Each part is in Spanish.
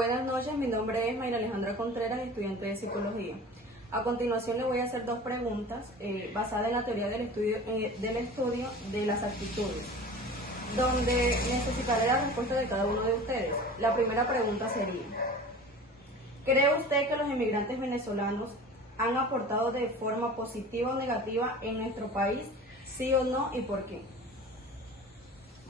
Buenas noches, mi nombre es Mayra Alejandra Contreras, estudiante de Psicología. A continuación le voy a hacer dos preguntas basadas en la teoría del estudio de las actitudes, donde necesitaré la respuesta de cada uno de ustedes. La primera pregunta sería: ¿cree usted que los inmigrantes venezolanos han aportado de forma positiva o negativa en nuestro país? ¿Sí o no, y por qué?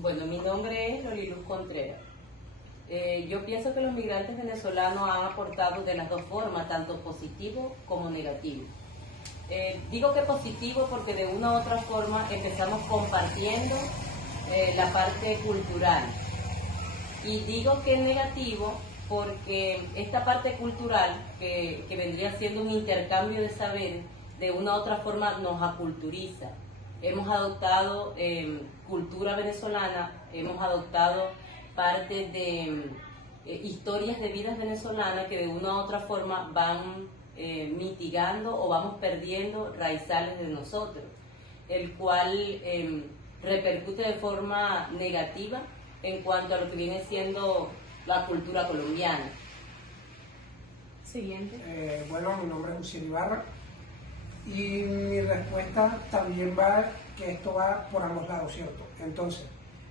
Bueno, mi nombre es Loliluz Contreras. Yo pienso que los migrantes venezolanos han aportado de las dos formas, tanto positivo como negativo. Digo que positivo porque de una u otra forma empezamos compartiendo la parte cultural. Y digo que es negativo porque esta parte cultural, que vendría siendo un intercambio de saberes, de una u otra forma nos aculturiza. Hemos adoptado cultura venezolana, hemos adoptado parte de historias de vidas venezolanas que de una u otra forma van mitigando o vamos perdiendo raizales de nosotros, el cual repercute de forma negativa en cuanto a lo que viene siendo la cultura colombiana. Siguiente. Bueno, mi nombre es Luciano Ibarra y mi respuesta también va que esto va por ambos lados, ¿cierto? Entonces,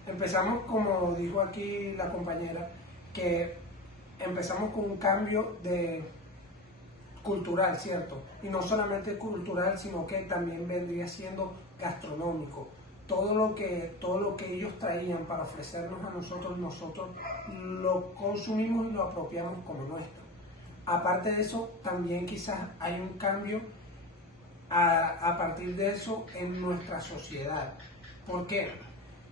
empezamos, como dijo aquí la compañera, que empezamos con un cambio de cultural, ¿cierto? Y no solamente cultural, sino que también vendría siendo gastronómico. Todo lo que ellos traían para ofrecernos a nosotros lo consumimos y lo apropiamos como nuestro. Aparte de eso, también quizás hay un cambio a partir de eso en nuestra sociedad. ¿Por qué?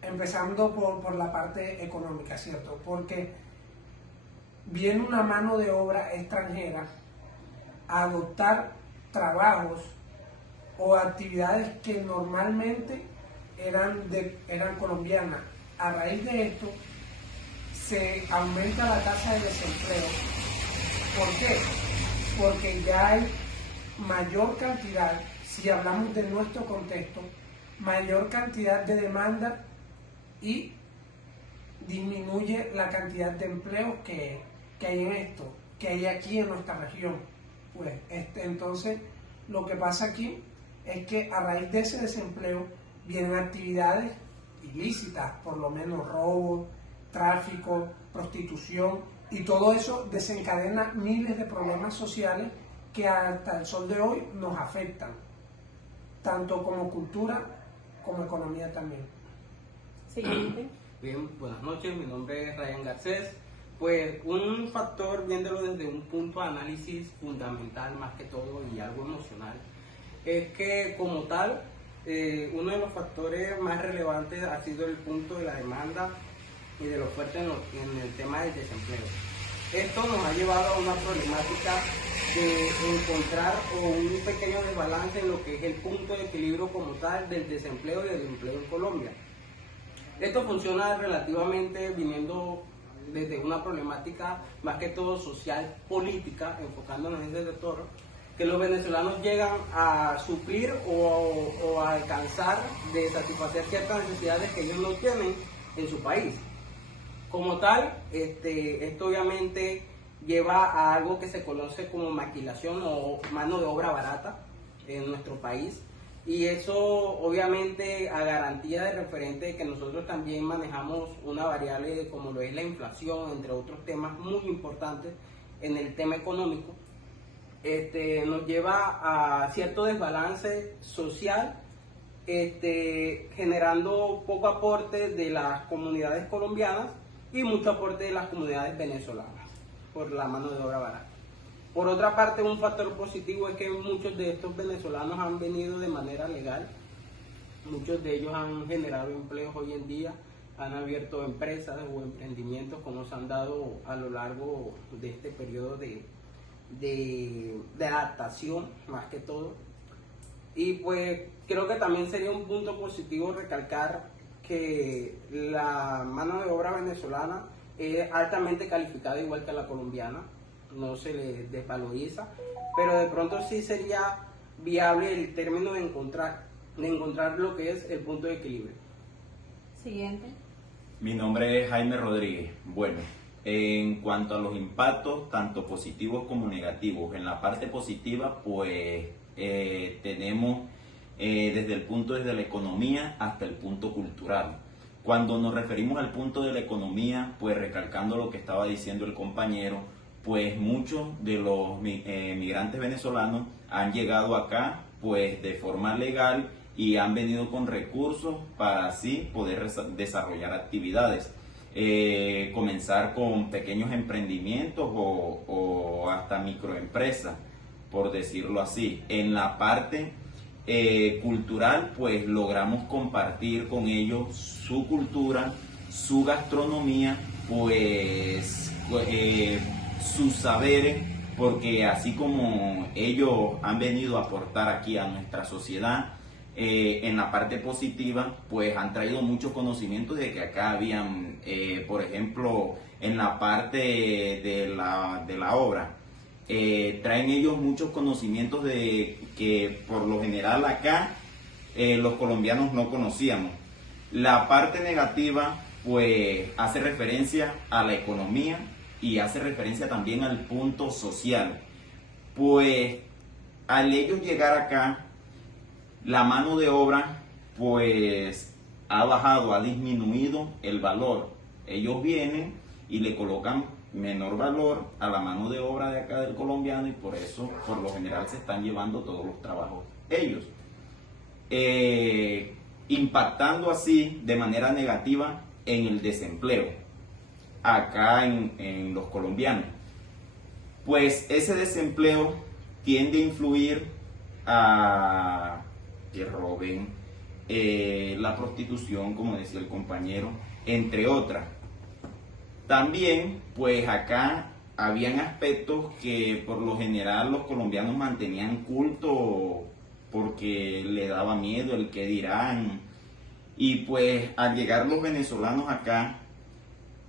Empezando por la parte económica, ¿cierto? Porque viene una mano de obra extranjera a adoptar trabajos o actividades que normalmente eran colombianas. A raíz de esto se aumenta la tasa de desempleo. ¿Por qué? Porque ya hay mayor cantidad, si hablamos de nuestro contexto, mayor cantidad de demanda y disminuye la cantidad de empleos que hay en esto, que hay aquí en nuestra región. Pues entonces lo que pasa aquí es que a raíz de ese desempleo vienen actividades ilícitas, por lo menos robo, tráfico, prostitución, y todo eso desencadena miles de problemas sociales que hasta el sol de hoy nos afectan, tanto como cultura como economía también. Siguiente. Bien, buenas noches, mi nombre es Ryan Garcés. Pues un factor, viéndolo desde un punto de análisis fundamental más que todo y algo emocional, es que como tal, uno de los factores más relevantes ha sido el punto de la demanda y de la oferta en el tema del desempleo. Esto nos ha llevado a una problemática de encontrar un pequeño desbalance en lo que es el punto de equilibrio como tal del desempleo y del empleo en Colombia. Esto funciona relativamente viniendo desde una problemática más que todo social, política, enfocándonos en ese sector, que los venezolanos llegan a suplir o a alcanzar de satisfacer ciertas necesidades que ellos no tienen en su país. Como tal, esto obviamente lleva a algo que se conoce como maquilación o mano de obra barata en nuestro país, y eso obviamente a garantía de referente de que nosotros también manejamos una variable como lo es la inflación, entre otros temas muy importantes en el tema económico, nos lleva a cierto desbalance social, generando poco aporte de las comunidades colombianas y mucho aporte de las comunidades venezolanas por la mano de obra barata. Por otra parte, un factor positivo es que muchos de estos venezolanos han venido de manera legal, muchos de ellos han generado empleos hoy en día, han abierto empresas o emprendimientos como se han dado a lo largo de este periodo de adaptación más que todo. Y pues creo que también sería un punto positivo recalcar que la mano de obra venezolana es altamente calificada igual que la colombiana, no se le desvaloriza, pero de pronto sí sería viable el término de encontrar lo que es el punto de equilibrio. Siguiente. Mi nombre es Jaime Rodríguez. Bueno, En cuanto a los impactos, tanto positivos como negativos, en la parte positiva, pues tenemos desde el punto de la economía hasta el punto cultural. Cuando nos referimos al punto de la economía, pues recalcando lo que estaba diciendo el compañero, pues muchos de los migrantes venezolanos han llegado acá pues de forma legal y han venido con recursos para así poder desarrollar actividades. Comenzar con pequeños emprendimientos o hasta microempresas, por decirlo así. En la parte cultural, pues logramos compartir con ellos su cultura, su gastronomía, pues sus saberes, porque así como ellos han venido a aportar aquí a nuestra sociedad, en la parte positiva, pues han traído muchos conocimientos de que acá habían, por ejemplo, en la parte de la obra, traen ellos muchos conocimientos de que por lo general acá los colombianos no conocíamos. La parte negativa, pues hace referencia a la economía y hace referencia también al punto social. Pues al ellos llegar acá, la mano de obra pues ha bajado, ha disminuido el valor. Ellos vienen y le colocan menor valor a la mano de obra de acá del colombiano y por eso por lo general se están llevando todos los trabajos ellos. Impactando así de manera negativa en el desempleo acá en los colombianos. Pues ese desempleo tiende a influir a que roben, la prostitución, como decía el compañero, entre otras. También, pues acá habían aspectos que por lo general los colombianos mantenían culto porque le daba miedo el que dirán. Y pues al llegar los venezolanos acá,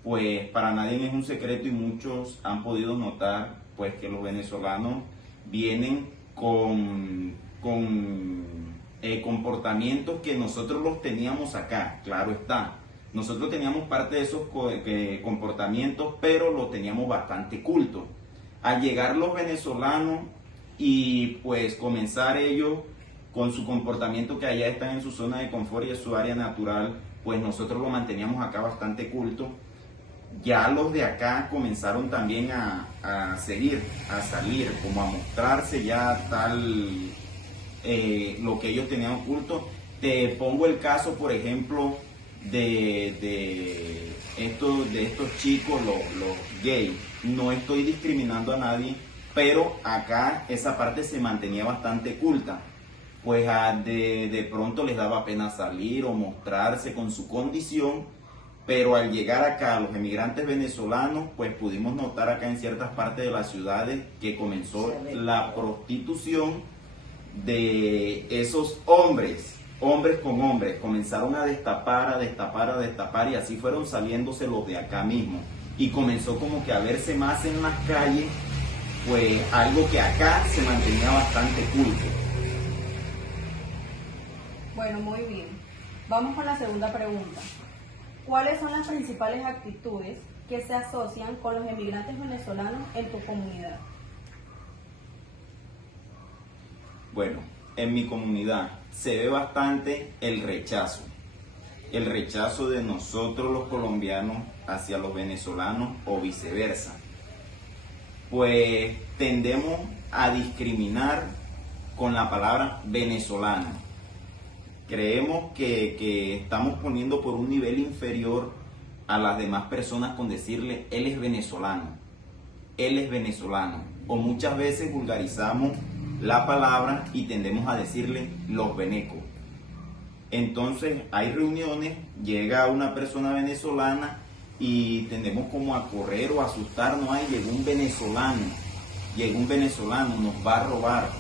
pues para nadie es un secreto y muchos han podido notar pues que los venezolanos vienen con comportamientos que nosotros los teníamos acá, claro está. Nosotros teníamos parte de esos comportamientos, pero los teníamos bastante cultos. Al llegar los venezolanos y pues comenzar ellos con su comportamiento que allá están en su zona de confort y en su área natural, pues nosotros lo manteníamos acá bastante culto. Ya los de acá comenzaron también a seguir, a salir, como a mostrarse ya tal lo que ellos tenían oculto. Te pongo el caso, por ejemplo, de estos chicos, los gays. No estoy discriminando a nadie, pero acá esa parte se mantenía bastante oculta. Pues de pronto les daba pena salir o mostrarse con su condición, pero al llegar acá los emigrantes venezolanos, pues pudimos notar acá en ciertas partes de las ciudades que comenzó la prostitución de esos hombres con hombres, comenzaron a destapar y así fueron saliéndose los de acá mismo y comenzó como que a verse más en las calles, pues algo que acá se mantenía bastante oculto. Bueno, muy bien. Vamos con la segunda pregunta. ¿Cuáles son las principales actitudes que se asocian con los emigrantes venezolanos en tu comunidad? Bueno, en mi comunidad se ve bastante el rechazo de nosotros los colombianos hacia los venezolanos o viceversa. Pues tendemos a discriminar con la palabra venezolano. Creemos que estamos poniendo por un nivel inferior a las demás personas con decirle él es venezolano, o muchas veces vulgarizamos la palabra y tendemos a decirle los venecos. Entonces hay reuniones, llega una persona venezolana y tendemos como a correr o a asustarnos, ay, llegó un venezolano, nos va a robar.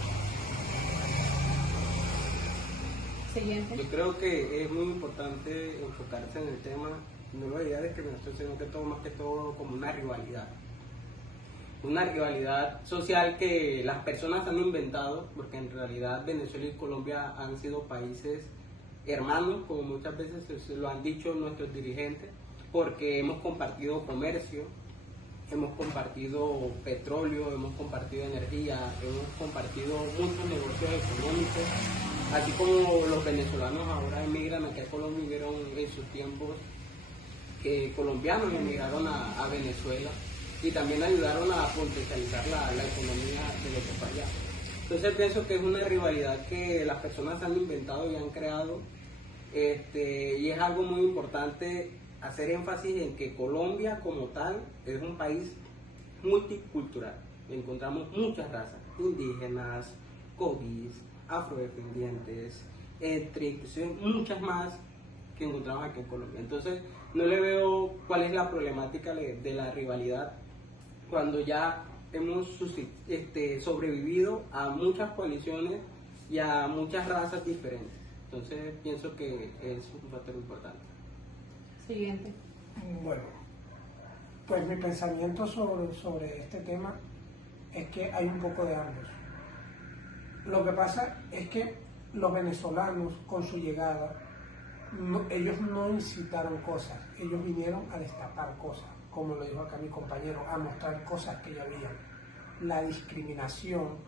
Siguiente. Yo creo que es muy importante enfocarse en el tema, no lo diría discriminación, sino que todo, más que todo como una rivalidad social que las personas han inventado, porque en realidad Venezuela y Colombia han sido países hermanos, como muchas veces se lo han dicho nuestros dirigentes, porque hemos compartido comercio, hemos compartido petróleo, hemos compartido energía, hemos compartido muchos negocios económicos, así como los venezolanos ahora emigran aquí a Colombia y vieron en sus tiempos que colombianos emigraron a Venezuela y también ayudaron a potencializar la economía de ese país. Entonces pienso que es una rivalidad que las personas han inventado y han creado, y es algo muy importante hacer énfasis en que Colombia como tal es un país multicultural. Encontramos muchas razas, indígenas, cobis, afrodescendientes, étnicos, muchas más que encontramos aquí en Colombia. Entonces no le veo cuál es la problemática de la rivalidad cuando ya hemos sobrevivido a muchas coaliciones y a muchas razas diferentes. Entonces pienso que es un factor importante. Siguiente. Bueno, pues mi pensamiento sobre este tema es que hay un poco de ambos. Lo que pasa es que los venezolanos con su llegada, ellos no incitaron cosas, ellos vinieron a destapar cosas, como lo dijo acá mi compañero, a mostrar cosas que ya había. La discriminación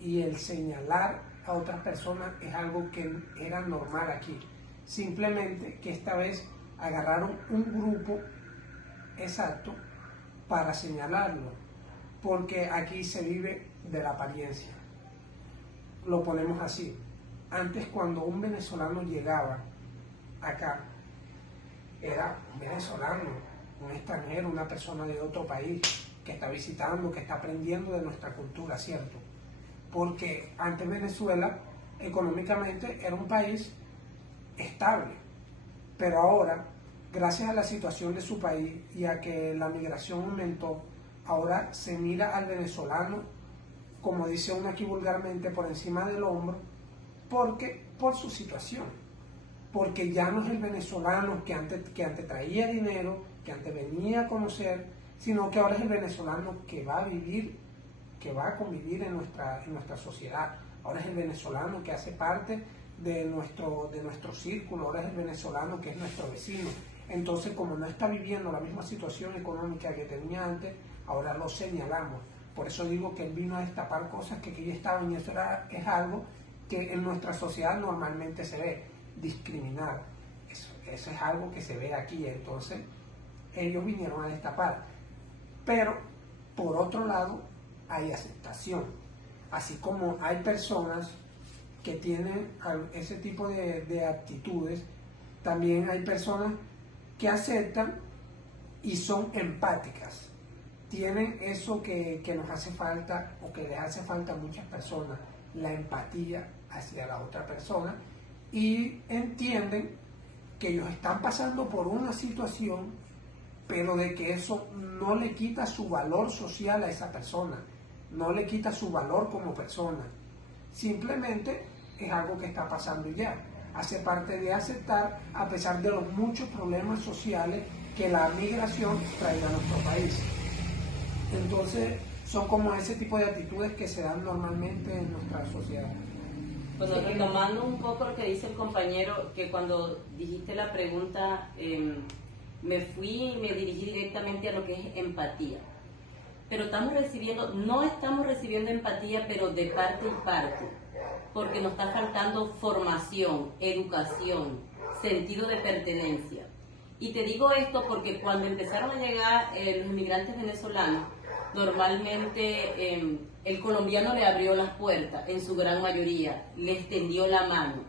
y el señalar a otras personas es algo que era normal aquí. Simplemente que esta vez agarraron un grupo exacto para señalarlo, porque aquí se vive de la apariencia. Lo ponemos así. Antes, cuando un venezolano llegaba acá, era un venezolano, un extranjero, una persona de otro país que está visitando, que está aprendiendo de nuestra cultura, ¿cierto? Porque antes Venezuela económicamente era un país estable, pero ahora, gracias a la situación de su país y a que la migración aumentó, ahora se mira al venezolano, como dice uno aquí vulgarmente, por encima del hombro, porque por su situación, porque ya no es el venezolano que antes traía dinero, que antes venía a conocer, sino que ahora es el venezolano que va a vivir, que va a convivir en nuestra sociedad. Ahora es el venezolano que hace parte de nuestro círculo, ahora es el venezolano que es nuestro vecino. Entonces, como no está viviendo la misma situación económica que tenía antes, ahora lo señalamos. Por eso digo que él vino a destapar cosas que ya estaban, y eso es algo que en nuestra sociedad normalmente se ve, discriminar. Eso es algo que se ve aquí. Entonces, ellos vinieron a destapar. Pero, por otro lado, hay aceptación. Así como hay personas que tienen ese tipo de actitudes, también hay personas que aceptan y son empáticas. Tienen eso que nos hace falta, o que les hace falta a muchas personas, la empatía hacia la otra persona, y entienden que ellos están pasando por una situación, pero de que eso no le quita su valor social a esa persona, no le quita su valor como persona. Simplemente es algo que está pasando y ya. Hace parte de aceptar, a pesar de los muchos problemas sociales que la migración trae a nuestro país. Entonces, son como ese tipo de actitudes que se dan normalmente en nuestra sociedad. Bueno, retomando un poco lo que dice el compañero, que cuando dijiste la pregunta, me dirigí directamente a lo que es empatía. Pero no estamos recibiendo empatía, pero de parte y parte, porque nos está faltando formación, educación, sentido de pertenencia. Y te digo esto porque cuando empezaron a llegar los inmigrantes venezolanos, normalmente el colombiano le abrió las puertas, en su gran mayoría, le extendió la mano.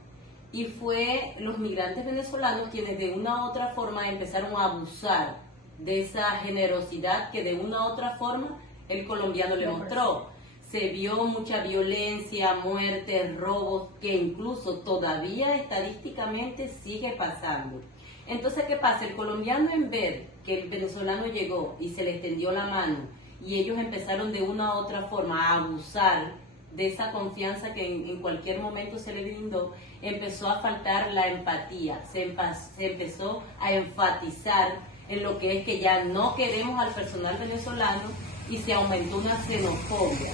Y fue los migrantes venezolanos quienes de una u otra forma empezaron a abusar de esa generosidad que de una u otra forma el colombiano le mostró. Se vio mucha violencia, muertes, robos, que incluso todavía estadísticamente sigue pasando. Entonces, ¿qué pasa? El colombiano, en ver que el venezolano llegó y se le extendió la mano y ellos empezaron de una u otra forma a abusar de esa confianza que en cualquier momento se le brindó, empezó a faltar la empatía, se empezó a enfatizar en lo que es que ya no queremos al personal venezolano, y se aumentó una xenofobia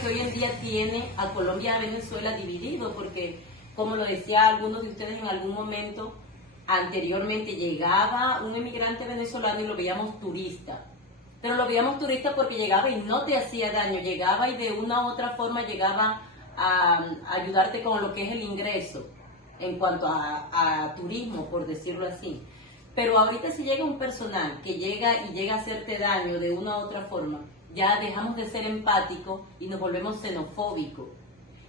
que hoy en día tiene a Colombia y a Venezuela dividido, porque como lo decía algunos de ustedes en algún momento, anteriormente llegaba un emigrante venezolano y lo veíamos turista, pero lo veíamos turista porque llegaba y no te hacía daño, llegaba y de una u otra forma llegaba a ayudarte con lo que es el ingreso en cuanto a turismo, por decirlo así. Pero ahorita si llega un personal que llega a hacerte daño de una u otra forma, ya dejamos de ser empáticos y nos volvemos xenofóbicos.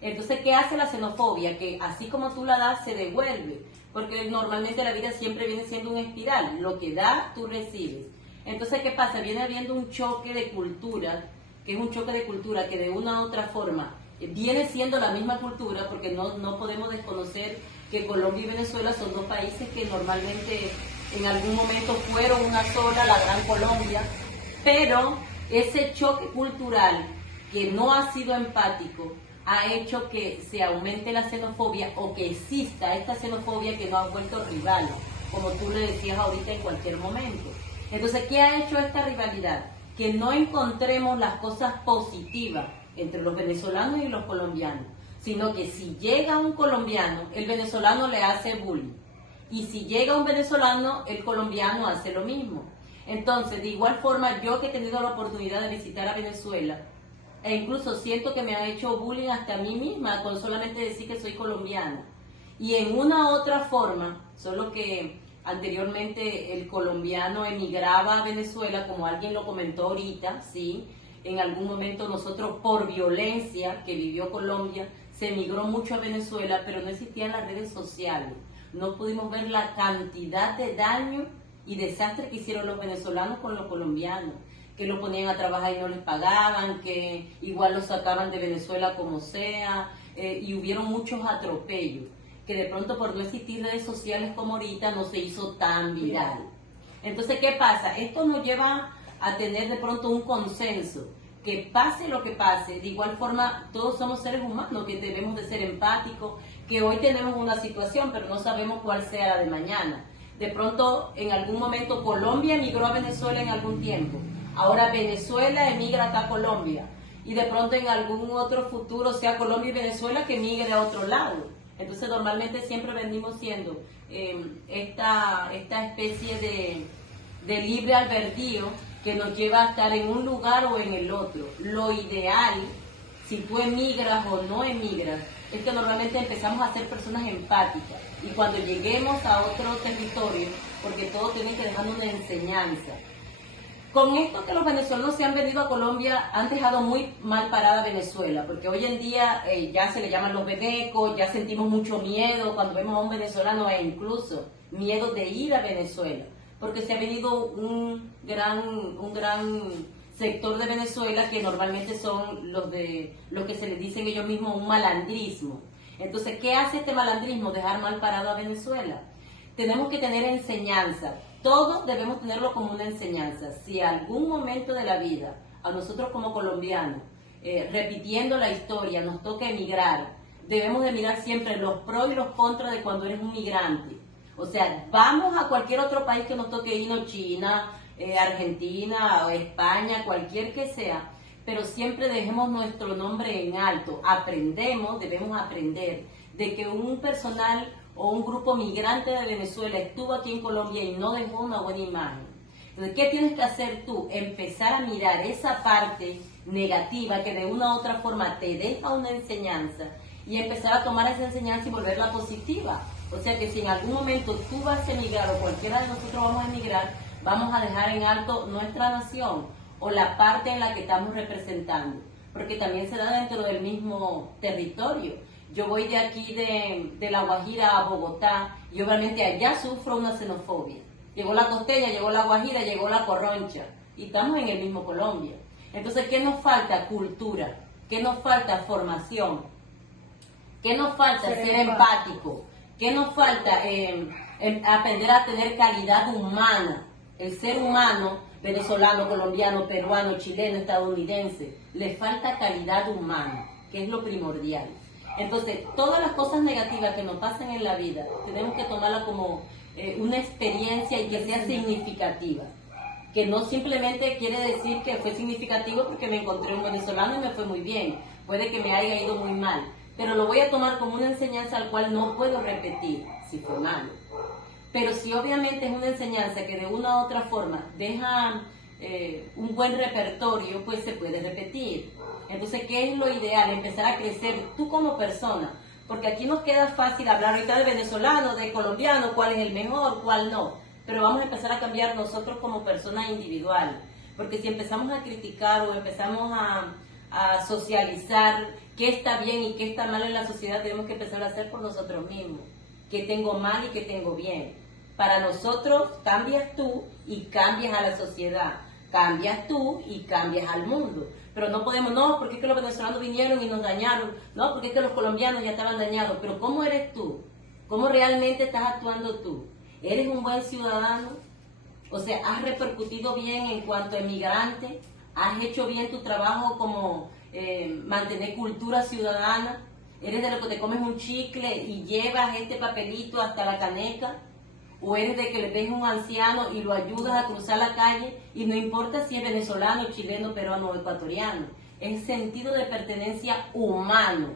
Entonces, ¿qué hace la xenofobia? Que así como tú la das, se devuelve, porque normalmente la vida siempre viene siendo una espiral, lo que da, tú recibes. Entonces, ¿qué pasa? Viene habiendo un choque de cultura, que es un choque de cultura que de una u otra forma viene siendo la misma cultura, porque no podemos desconocer que Colombia y Venezuela son dos países que normalmente en algún momento fueron una sola, la Gran Colombia, pero ese choque cultural que no ha sido empático ha hecho que se aumente la xenofobia o que exista esta xenofobia que nos ha vuelto rivales, como tú le decías ahorita en cualquier momento. Entonces, ¿qué ha hecho esta rivalidad? Que no encontremos las cosas positivas entre los venezolanos y los colombianos, sino que si llega un colombiano, el venezolano le hace bullying. Y si llega un venezolano, el colombiano hace lo mismo. Entonces, de igual forma, yo que he tenido la oportunidad de visitar a Venezuela, e incluso siento que me han hecho bullying hasta a mí misma con solamente decir que soy colombiana. Y en una otra forma, solo que anteriormente el colombiano emigraba a Venezuela, como alguien lo comentó ahorita, ¿sí? En algún momento nosotros, por violencia que vivió Colombia, se emigró mucho a Venezuela, pero no existían las redes sociales. No pudimos ver la cantidad de daño y desastre que hicieron los venezolanos con los colombianos, que lo ponían a trabajar y no les pagaban, que igual los sacaban de Venezuela como sea, y hubieron muchos atropellos, que de pronto por no existir redes sociales como ahorita no se hizo tan viral. Entonces, ¿qué pasa? Esto nos lleva a tener de pronto un consenso, que pase lo que pase, de igual forma todos somos seres humanos, que debemos de ser empáticos, que hoy tenemos una situación, pero no sabemos cuál sea la de mañana. De pronto, en algún momento, Colombia emigró a Venezuela en algún tiempo. Ahora Venezuela emigra acá a Colombia. Y de pronto en algún otro futuro, sea Colombia y Venezuela, que emigre a otro lado. Entonces, normalmente siempre venimos siendo esta especie de libre albedrío que nos lleva a estar en un lugar o en el otro. Lo ideal, si tú emigras o no emigras, es que normalmente empezamos a ser personas empáticas. Y cuando lleguemos a otro territorio, porque todo tiene que dejar una enseñanza. Con esto que los venezolanos se han venido a Colombia, han dejado muy mal parada a Venezuela, porque hoy en día ya se le llaman los venecos, ya sentimos mucho miedo cuando vemos a un venezolano e incluso miedo de ir a Venezuela, porque se ha venido un gran sector de Venezuela que normalmente son los que se les dicen ellos mismos un malandrismo. Entonces, ¿qué hace este malandrismo? Dejar mal parado a Venezuela. Tenemos que tener enseñanza. Todos debemos tenerlo como una enseñanza. Si algún momento de la vida, a nosotros como colombianos, repitiendo la historia, nos toca emigrar, debemos de mirar siempre los pros y los contras de cuando eres un migrante. O sea, vamos a cualquier otro país que nos toque irnos, China, Argentina, o España, cualquier que sea, pero siempre dejemos nuestro nombre en alto. Debemos aprender de que un personal o un grupo migrante de Venezuela estuvo aquí en Colombia y no dejó una buena imagen. Entonces, ¿qué tienes que hacer tú? Empezar a mirar esa parte negativa que de una u otra forma te deja una enseñanza y empezar a tomar esa enseñanza y volverla positiva. O sea que si en algún momento tú vas a emigrar o cualquiera de nosotros vamos a emigrar, vamos a dejar en alto nuestra nación o la parte en la que estamos representando, porque también se da dentro del mismo territorio. Yo voy de aquí de La Guajira a Bogotá y obviamente allá sufro una xenofobia. Llegó la costeña, llegó la Guajira, llegó la corroncha y estamos en el mismo Colombia. Entonces, ¿qué nos falta? Cultura. ¿Qué nos falta? Formación. ¿Qué nos falta? Ser empático. ¿Qué nos falta? Aprender a tener calidad humana. El ser humano, venezolano, colombiano, peruano, chileno, estadounidense, le falta calidad humana, que es lo primordial. Entonces, todas las cosas negativas que nos pasan en la vida, tenemos que tomarla como una experiencia y que sea significativa. Que no simplemente quiere decir que fue significativo porque me encontré un venezolano y me fue muy bien. Puede que me haya ido muy mal. Pero lo voy a tomar como una enseñanza al cual no puedo repetir si fue malo. Pero si obviamente es una enseñanza que de una u otra forma deja un buen repertorio, pues se puede repetir. Entonces, ¿qué es lo ideal? Empezar a crecer tú como persona, porque aquí nos queda fácil hablar ahorita de venezolano, de colombiano, cuál es el mejor, cuál no, pero vamos a empezar a cambiar nosotros como personas individuales, porque si empezamos a criticar o empezamos a socializar qué está bien y qué está mal en la sociedad, tenemos que empezar a hacer por nosotros mismos, qué tengo mal y qué tengo bien. Para nosotros cambias tú y cambias a la sociedad, cambias tú y cambias al mundo. Pero no podemos, no, porque es que los venezolanos vinieron y nos dañaron, no, porque es que los colombianos ya estaban dañados. Pero ¿cómo eres tú? ¿Cómo realmente estás actuando tú? ¿Eres un buen ciudadano? O sea, ¿has repercutido bien en cuanto a emigrante? ¿Has hecho bien tu trabajo como mantener cultura ciudadana? ¿Eres de lo que te comes un chicle y llevas este papelito hasta la caneca? ¿O eres de que le ves a un anciano y lo ayudas a cruzar la calle y no importa si es venezolano, chileno, peruano o ecuatoriano? Es el sentido de pertenencia humano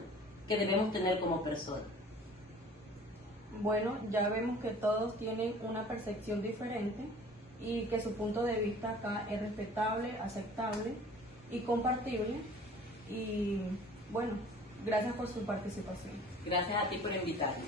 que debemos tener como personas. Bueno, ya vemos que todos tienen una percepción diferente y que su punto de vista acá es respetable, aceptable y compartible. Y bueno, gracias por su participación. Gracias a ti por invitarme.